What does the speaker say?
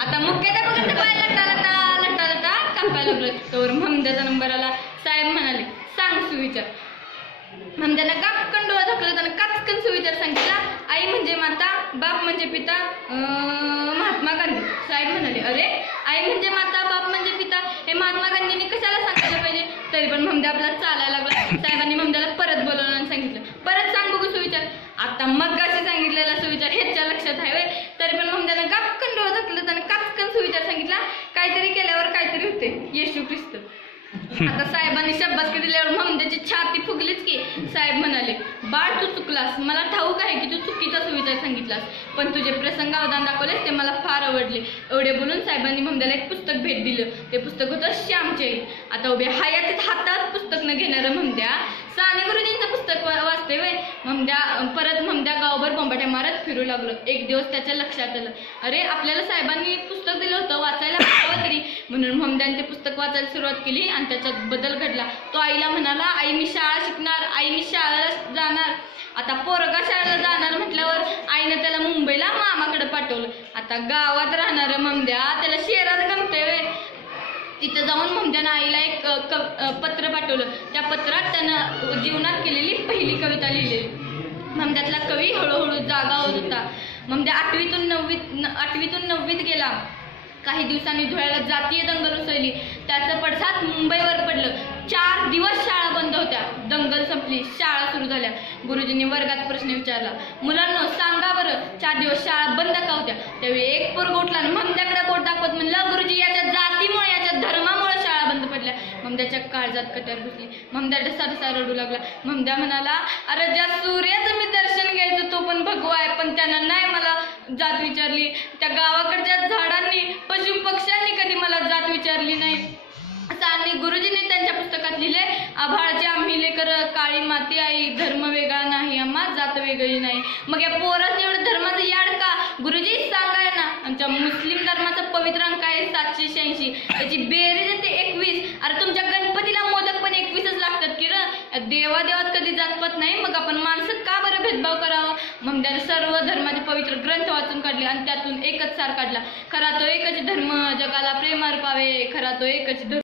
आता मुख्याध्यापकांचं पाय लटा कापायला लागलं. तर ममद्याचा नंबर आला. साहेब म्हणाले, सांग सुविचार. ममद्यानं कापकन डोळा झाकला. त्यानं काचकन सुविचार सांगितला. आई म्हणजे माता, बाप म्हणजे पिता, महात्मा गांधी. साहेब म्हणाले, अरे आई म्हणजे माता, बाप म्हणजे पिता हे महात्मा गांधींनी कशाला सांगायला पाहिजे. तरी पण ममद्या आपला चालायला लागला. साहेबांनी ममद्याला परत बोलवलं आणि सांगितलं, परत सांग बघू सुविचार. आता मगाशी सांगितलेला सुविचार ह्याच्या लक्षात आहे. तरी पण ममद्यानं कापकन डोळा झाकलं. त्यानं काचकन सुविचार सांगितला. काहीतरी केल्यावर काहीतरी होते. येशू ख्रिस्त. आता साहेबांनी शाबासकी दिल्यावर ममद्याची छाती फुगलीच की. साहेब म्हणाले, बाळ तू चुकलास. मला ठाऊक आहे की तू चुकीचा सुविचार सांगितलास, पण तुझे प्रसंगावधान दाखवलेस ते मला फार आवडले. एवढे बोलून साहेबांनी ममद्याला एक पुस्तक भेट दिलं. ते पुस्तक होतं श्यामचे. आता उभ्या हयातीत हातात पुस्तक न घेणारं ममद्या साने गुरुजींचं पुस्तक वाचते वे. ममद्या गावभर बोंबाट्या मारत फिरू लागलो. एक दिवस त्याच्या लक्षात आलं, अरे आपल्याला साहेबांनी पुस्तक दिलं होतं वाचायला हवं तरी. म्हणून ममद्याने ते पुस्तक वाचायला सुरुवात केली आणि त्याच्यात बदल घडला. तो आईला म्हणाला, आई मी शाळा शिकणार, आई मी शाळेला जाणार. आता पोरगा शाळेला जाणार म्हटल्यावर आईनं त्याला मुंबईला मामाकडे पाठवलं. आता गावात राहणार ममद्या त्याला शहरात गमते वे. तिथं जाऊन ममद्यानं आईला एक पत्र पाठवलं. त्या पत्रात त्यानं जीवनात केलेली पहिली कविता लिहिलेली. ममद्यातला कवी हळूहळू जागा होत होता. ममद्या आठवीतून नववीत गेला. काही दिवसांनी धुळ्याला जातीय दंगल उसळली. त्याचं पडसाद मुंबईवर पडलं. 4 दिवस शाळा बंद होत्या. दंगल संपली, शाळा सुरू झाल्या. गुरुजींनी वर्गात प्रश्न विचारला, मुलांनो सांगा बरं 4 दिवस शाळा बंद का होत्या. त्यावेळी एक पोरग उठला आणि ममद्याकडे बोट दाखवत म्हणलं, गुरुजी याच्या जातीमुळे, याच्या धर्मामुळे शाळा बंद पडल्या. ममद्याच्या काळजात कट्यार घुसली. ममद्या ढसा रडू लागला. ममद्या म्हणाला, अरे ज्या सूर्याचं मी दर्शन घ्यायचो तो पण भगवा आहे, पण त्यानं नाही मला जात विचारली. त्या गावाकडच्या झाडांनी, पशु पक्ष्यांनी कधी मला जात विचारली नाही. आणि गुरुजींनी त्यांच्या पुस्तकात लिहिले, आभाळचे आम्ही लेकर, काळी माती आई, धर्म वेगळा नाही आम्हा, जात वेगळी नाही. मग या पोराचं एवढं धर्माचं याड का गुरुजी सांगाय ना. आमच्या मुस्लिम धर्माचा पवित्र अंक आहे 786. त्याची बेरीज येते 21. अरे तुमच्या गणपतीला मोदक पण 21च लागतात की र. देवादेवात कधी जातपात नाही, मग आपण माणसं का बरं भेदभाव करावा. मग त्याने सर्व धर्माचे पवित्र ग्रंथ वाचून काढले आणि त्यातून एकच सार काढला, खरा तो एकच धर्म, जगाला प्रेम अर्पावे, खरा तो एकच धर्म.